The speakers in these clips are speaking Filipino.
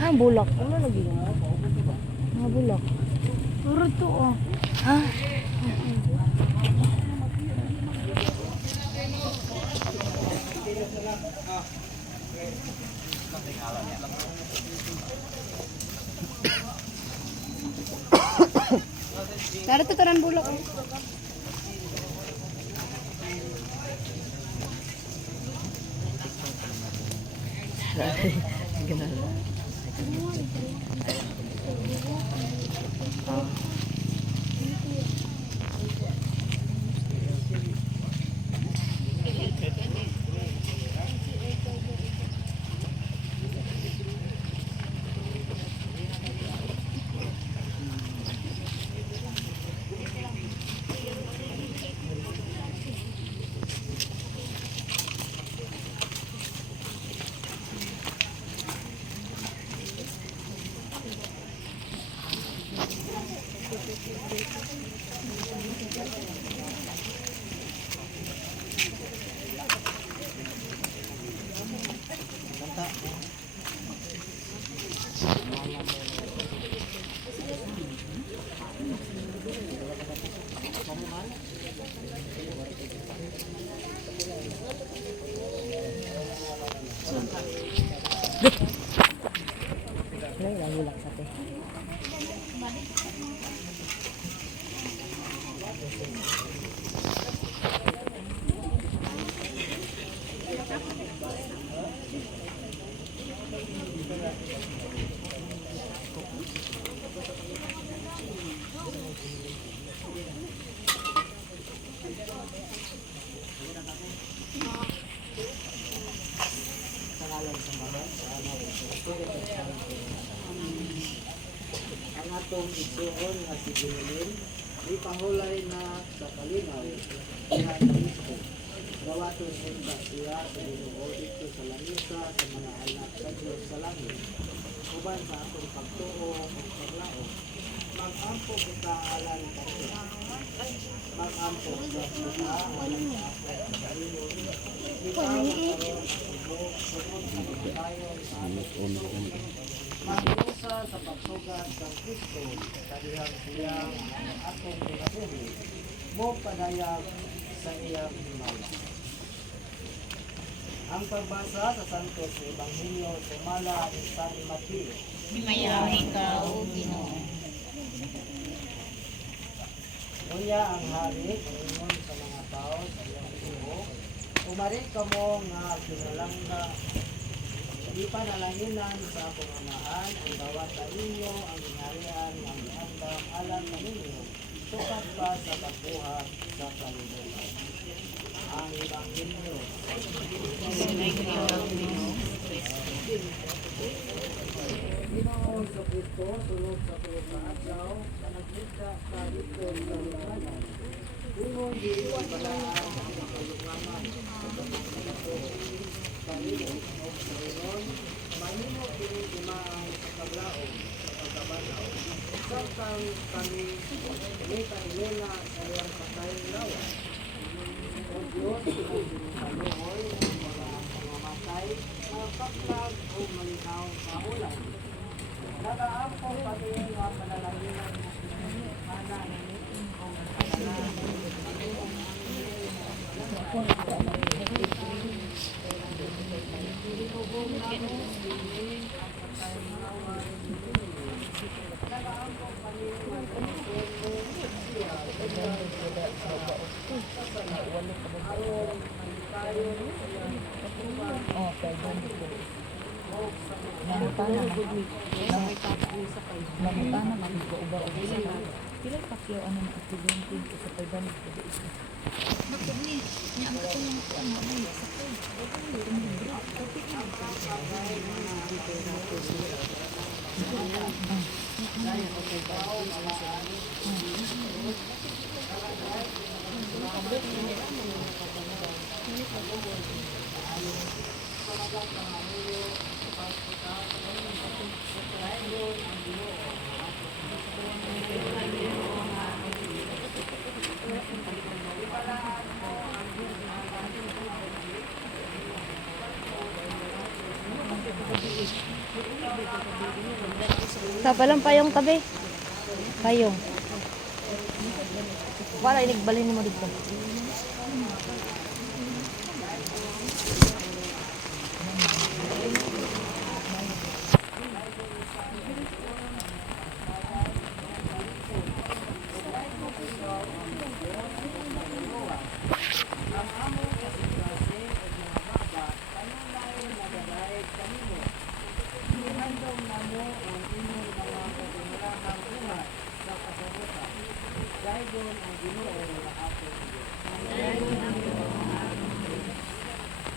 Ah, bulak. Ano lagi yun? Mga bulak. Puro to, oh. Ha? Tara to, taran bulak. Ganun. Bulak sa te. Ang atong igsuon nga si Ginilin, di pahulay na sa kalinaw, siya na mismo. Gawaton sa siya sa Ginoo dito sa langita sa mga anak sa Diyos sa langit. Uban sa atong pagtuo o paglao, mag-ampo kita alan kayo. Mag-ampo sa kita alan kayo. Ikaw ang karoon ang ubok, sunod sa pagkayon sa atong magdusa sa pagsugat sa Kristo, kadihang siyang atong pinabuhi, mo padayag sa iyang himala. Ang pagbasa sa Santos Ebanghelyo sumala ni San Mateo. Himayaw ikaw, Ginoo. Unya ang hari ingon sa mga tao sa iyang buho, umari kamo nga kinalangga. Di pa nalanginan sa akong amahan, ang bawat sa inyo, ang ginarian, ang iandam, alam na ninyo, sukat pa sa pagbuhat sa kalibutan. Ang Ebanghelyo. Ginoon sa Kristo, sunod sa tulog na adlaw, na nagkita sa dito sa lumanan. Ingon di palaan ang kalungaman, mahimo kini dumaan sa paglaom sa pagkabanaw. Samtang kami nita-ilena sa iyang patayang lawas. O Diyos, kaluhoy ang mga pangamatay na paklag o malinaw sa ulan. Nagaampo kami nga panalahinan mana o Pilay pakyaw ano na aksidente sa pagdanig ko di isa. Bakit ni? Niya ang katulong ko ano may sakay. Kapalang payong tabi. Payong. Wala, inigbalin mo dito.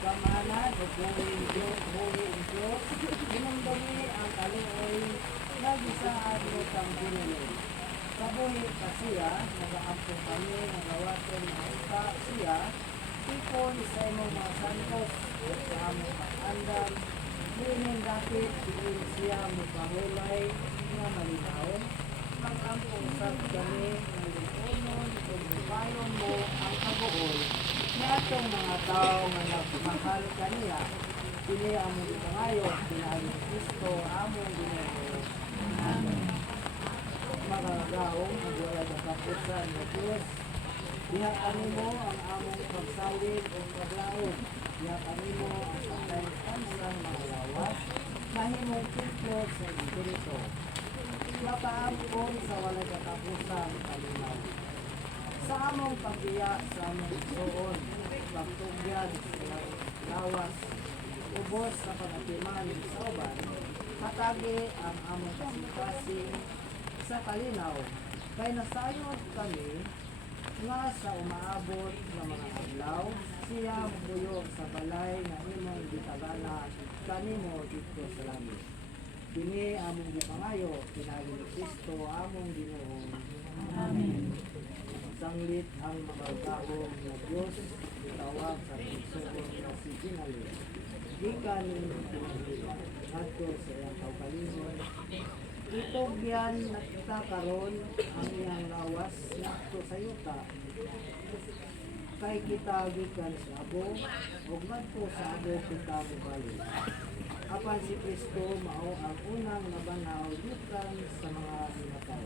Pamahalan o buhay ang Diyos, inumdumi ang kaluoy, nagisaan mo kang binilin. Kabuhi pa siya, nag-aampong kami, nagawatin ang ita siya, tipon sa imong mga santos, at sa among pag-andam, dinin dapit, dinin siya mo pahulay, nga malinaon, mag-ampong sab kami, ng liponon, kung bayon mo ang kabuol, niya itong mga tao nga nagmahal kaniya, kini among ipangayon, kinahin Kristo, among Ginoo. Amen. Magagaong, magwala ng kapusan ng Diyos, diha kanimo ang among pagsawid o paglaog, diha kanimo ang pagkainstansang mga lawas, mahimong tiplot sa Espiritu. Mapaampon sa walay katapusan kalinaw. Sa among pagbiya sa among igsoon, pagtugyan sa lawas, ubos sa pag-atiman sa uban, hatagi ang among kasing-kasing sa kalinaw, kay nasayod kami nga sa umaabot ng mga adlaw, siya buyo sa balay nga imong gitagana kanimo dito sa langit. Kini among gipangayo, kinaagi ni Kristo among Ginoo. Amen. Sanglit ang makagagong na Diyos, itawag sa pagsuon na si Ginali. Gikan ni Pinagila, ato sa iyang kaugalingon. Itog yan nakita karon ang iyang lawas nakto sa yuta. Kay kita gikan sa abo, ug ngadto sa abo kita mobalik. Apan si Kristo mao ang unang nabanaw gikan sa mga hinatay.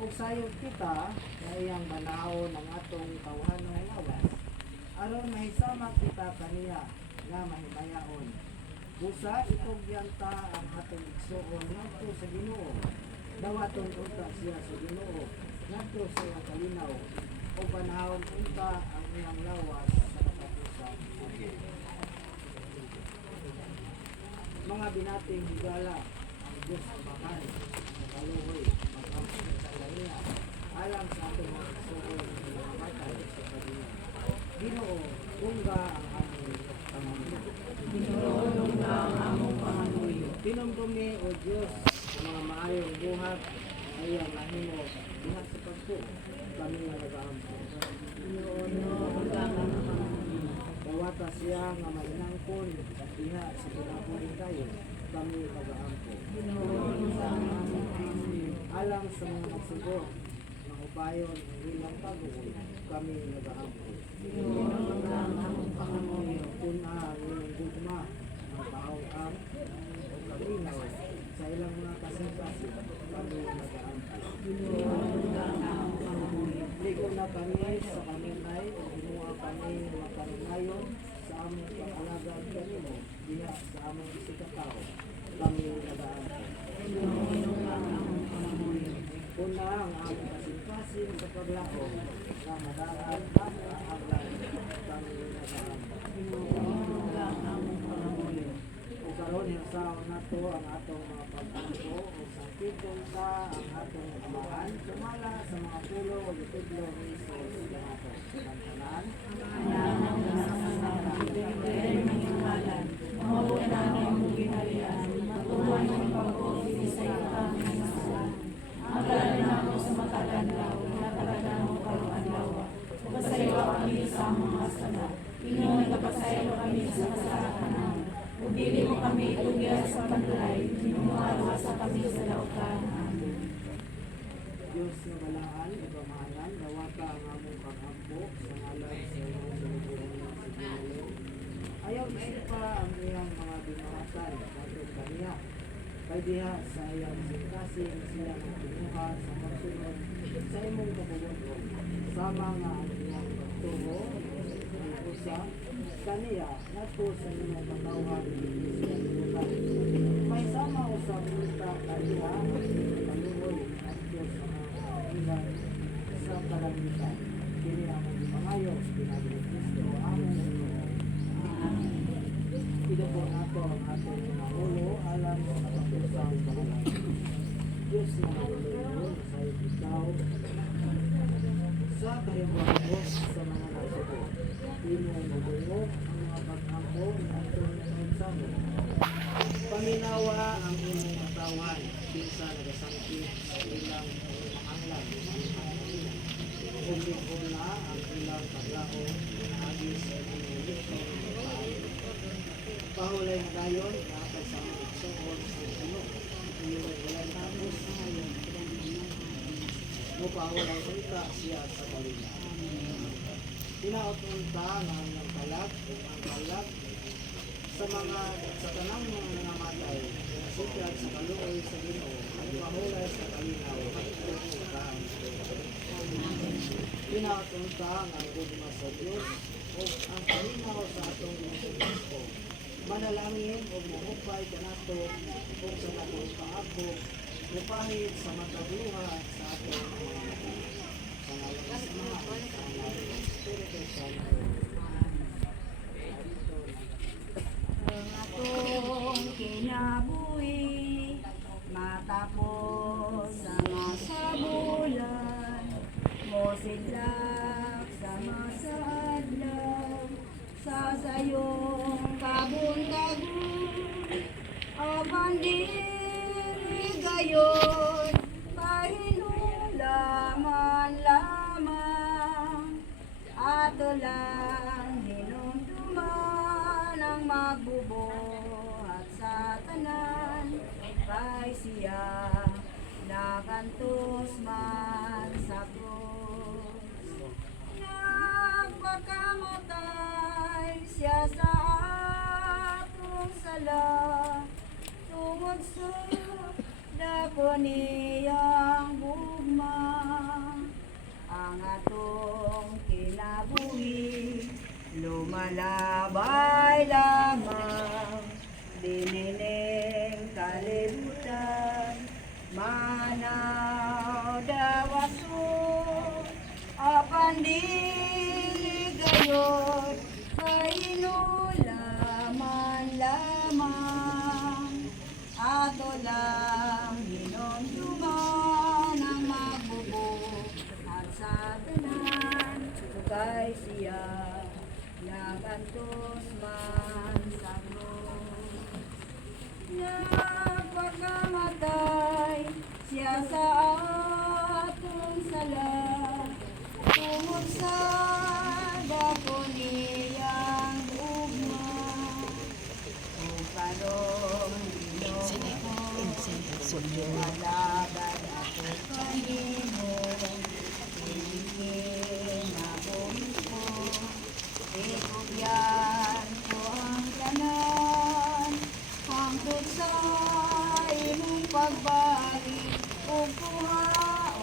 Ug sayop kita na iyang banaw ng atong tawhanong lawas, aron mahisama kita kaniya nga mahimayaon. Busa itugyan ta ang atong igsoon ngadto sa Ginoo. Dawaton unta siya sa Ginoo ngadto sa iyang kalinaw. O panahon unta ang iyang lawas sa katapusan. Mga binating higala ang Diyos sa bakan, sa kaluhoy, mag-ampun sa kaniya, alam sa atong mga igsoon ng mga matay sa kaniya. Ginoo, ungga ang among panganuyo. Pinumdumi o Diyos sa mga maayong buhat ay ang nahimo diha sa pagko kami nga nag-aampo. Dawata siya nga mainangkon diha sa pinapuling kayo kami nag-aampo. Alang sa mga nagsugod ng upayon ng ilang pag-uwi kami nag-aampo. Kuna ang ilang gugma ang paawang o kalinaw sa ilang mga kasing-kasing kami nag-aampo. Ligo na kami sa kaminay o hinuha kami mapananayon sa among pag-alagad kanimo diha sa among isikataw kami nag-aampo. Kuna ang among kasing-kasing sa paglao na madalaan at ahaglan kami nag-aampo. O karon hinsaon nato ang atong mga pag-ampo o sakitong ta ang atong amahan sumala sa mga pulo o jutudlo ni Jesus nato. Kantanan. Diyos na balaan, ipamahalan, dawata ang among pag-ampo sa ngalan sa iyong sinubuhan ng Siginilin. Ayaw isipa ang iyang mga pimahatan nato kaniya. Kay diha sa iyang singkasin siya magkinuha sa pagsunod sa imong kabubuton. Sama nga ang iyang pagtuo ay usa kaniya nato sa imong katawhan sa kalibutan. May sama usab kita kaniya panuhol nato sa mga ilan sa kalangitan. Kini ang pangayo pinagi Kristo among Ginoo. Idupo nato ang atong mga ulo alam sa kapusang pangalan. Diyos na naguluyon sa ikaw sa kahibawos sa mga nagsuko. Imo magungo ang mga pag-ampo na atong nagsamo. Paminawa ang imong katawan kinsa nagasangkit sa ilang mahanglan Umikon na ang ilang paglaho naagi sa imong lito. Pahulay na dayon nakay sa imong igsoon sa Ginoo. Imo ilang tapos mo pahulay unta siya sa balina. Tinaot unta na ang kalag ug ang kalag sa tanang mga nangamatay sikat sa kaluoy sa Ginoo at mahulay sa kalinaw at pagkakaan. Pinatunta ang gugma sa Diyos o ang kalinaw sa atong Kristo. Manalangin o mahupay kanato o sa natong paako upahid sa matagluha sa atong mga pangalan sa mga Espiritu Santo. Ang atong kinabuhi matapos sa masabulan mo silak sa masadlaw sa sayong kabuntagon apan diri gayon pahinulaman lamang ato lang hinumduman ang magbubuhat sa tanan kay siya nagantos man sa krus. Nagpakamatay siya sa atong sala tungod sa dako niyang bugma. Ang atong kinabuhi lumalabay lamang dinining kalibutan manaw dawaso apan dili gayon kahinulaman lamang ato lang hinumduman ang magbubuhat sa tanan kay siya nagantos man sa krus. Nagpakamatay siya sa atong sala tungod sa dako niyang ugma o karong Ginoo malaban ako kanimo hingin ako mismo ikubyan ko ang tanan hangtod sa imong pagbalik ug kuhaon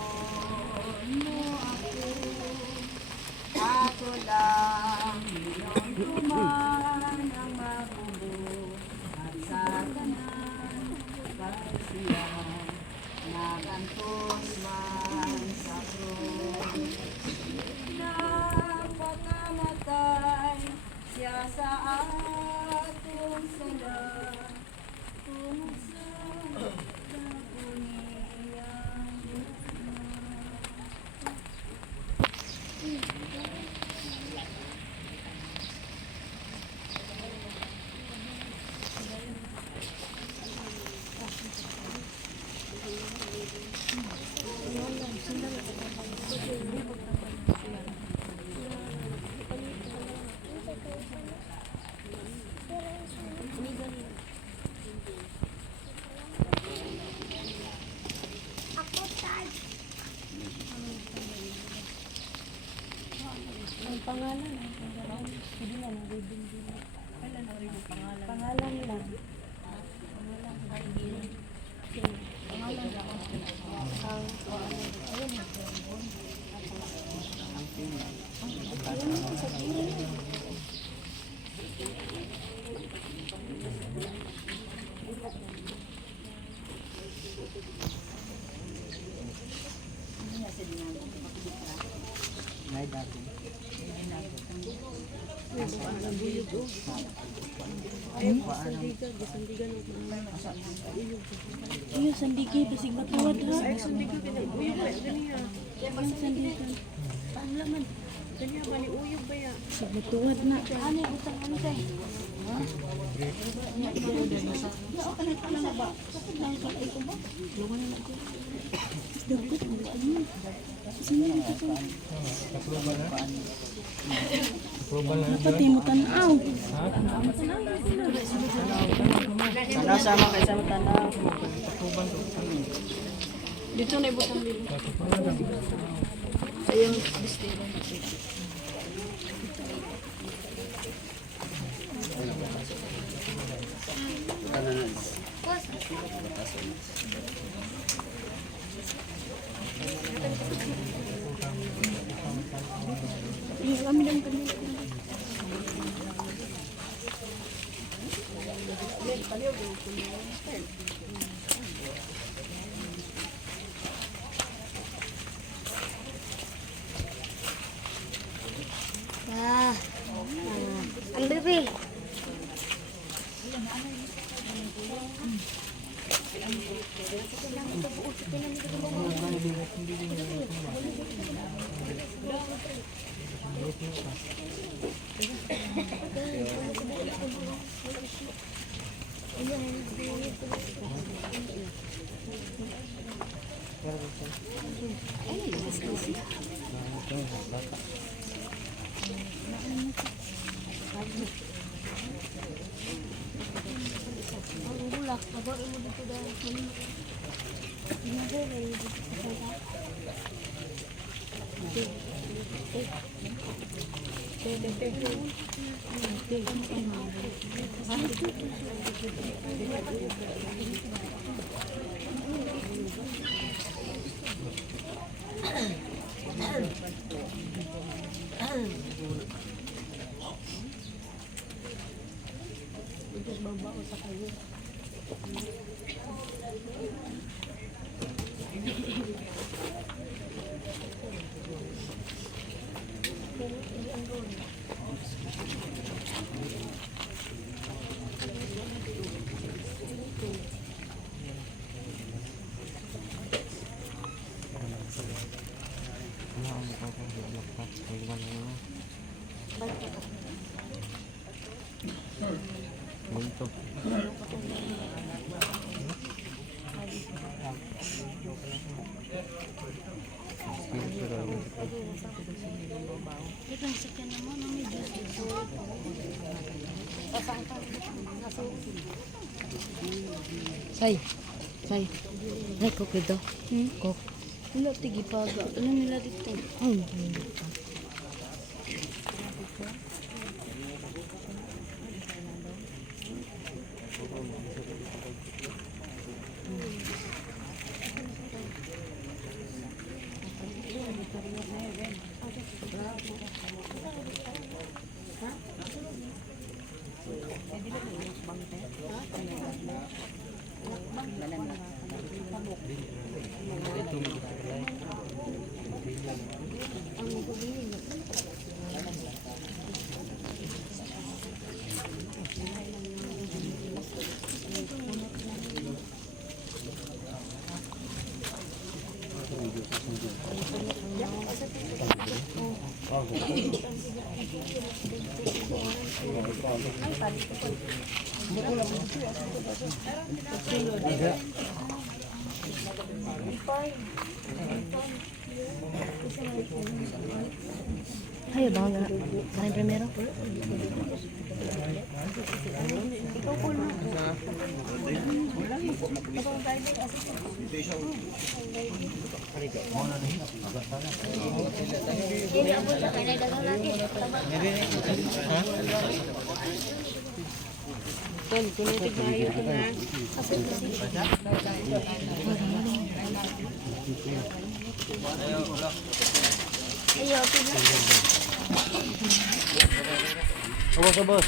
mo ako ato lang hinumduman ang magbubuhat sa tanan kay siya nagantos man sa krus. Nagpakamatay siya sa atong sala tungod sa dako niyang bugma. Ang pangalan, ang pangalan. Hindi na, ang ribbon din. Kailan ang ribbon pangalan? Pangalan lang. Iyo, sandigi, basig matuwad ha. Ay, sandigi, uyog ba? Ganiya. Yung sandigi. Wala man. Ganiya ba ni uyog ba ya? Basig matuwad na. Ano, butang ano tayo? Dapat mo tanaw. Ano sama kayo sa tanaw? Dito na ibutang dito. Ayun. Yung kami lang kami. Ang bebe. Say. Say. Ay, ko kido. Ko. Wala tigi paga. Ano nila dito? Ayo bang na. Kain primero. Bos.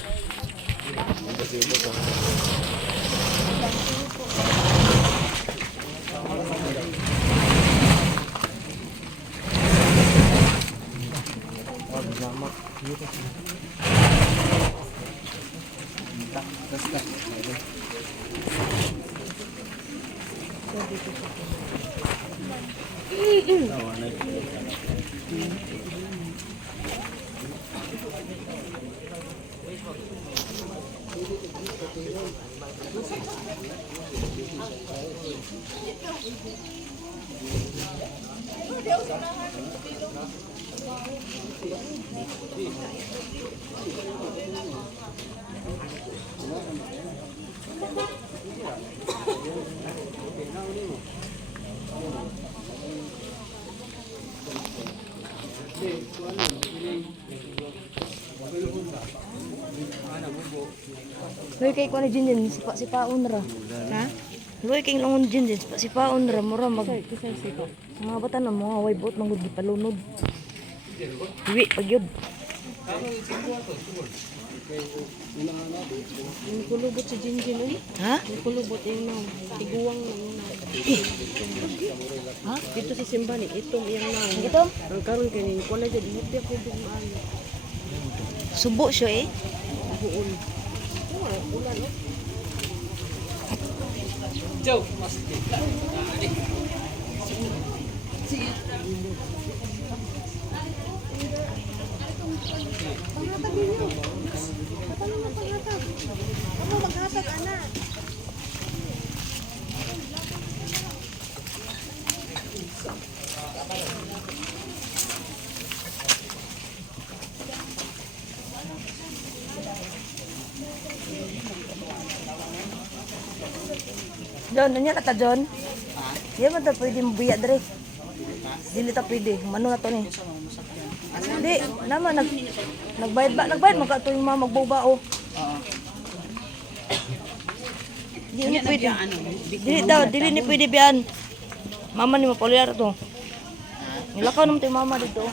Hoy kay ko na Jinjin, sipa-sipaon ra. Ha? Hoy kay langon Jinjin, sipa-sipaon ra mura mag mga bata na mga way boat mangud gipalunod. Diwi pagyud. Ang kulubot si Jinjin ulit. Ha? Ang kulubot yung nang tiguang nang Ha? dito sa simba ni itong iyang nang. Ito? Ang karon kini ko na jud hindi ako dumaayo. Subo siya eh. Buon. Ulan no. John, nanya kata John? Di man ta pwede mabiya dire. Dili ta pwede. Mano na to ni? Di, naman nagbayad man ka to yung mga magbuba o. Di ni pwede. Dili ni pwede biyan. Mama ni mapulyar to. Nilakaw naman to yung mama dito.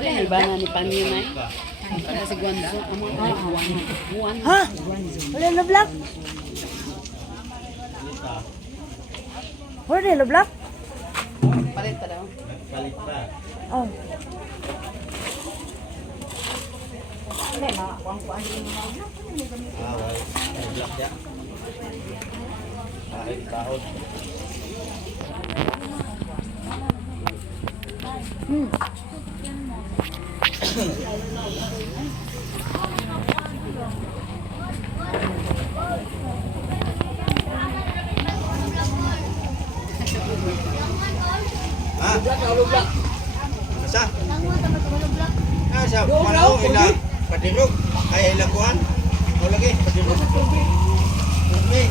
Iba na ni Paminay. Para si Guanzo, amo Juan. Ha? Wala na black? Wala na black? Palit pa daw. Oh. Sa? Sa panahon ila padirog kaya ila kuan. O lagi padirog. Okay.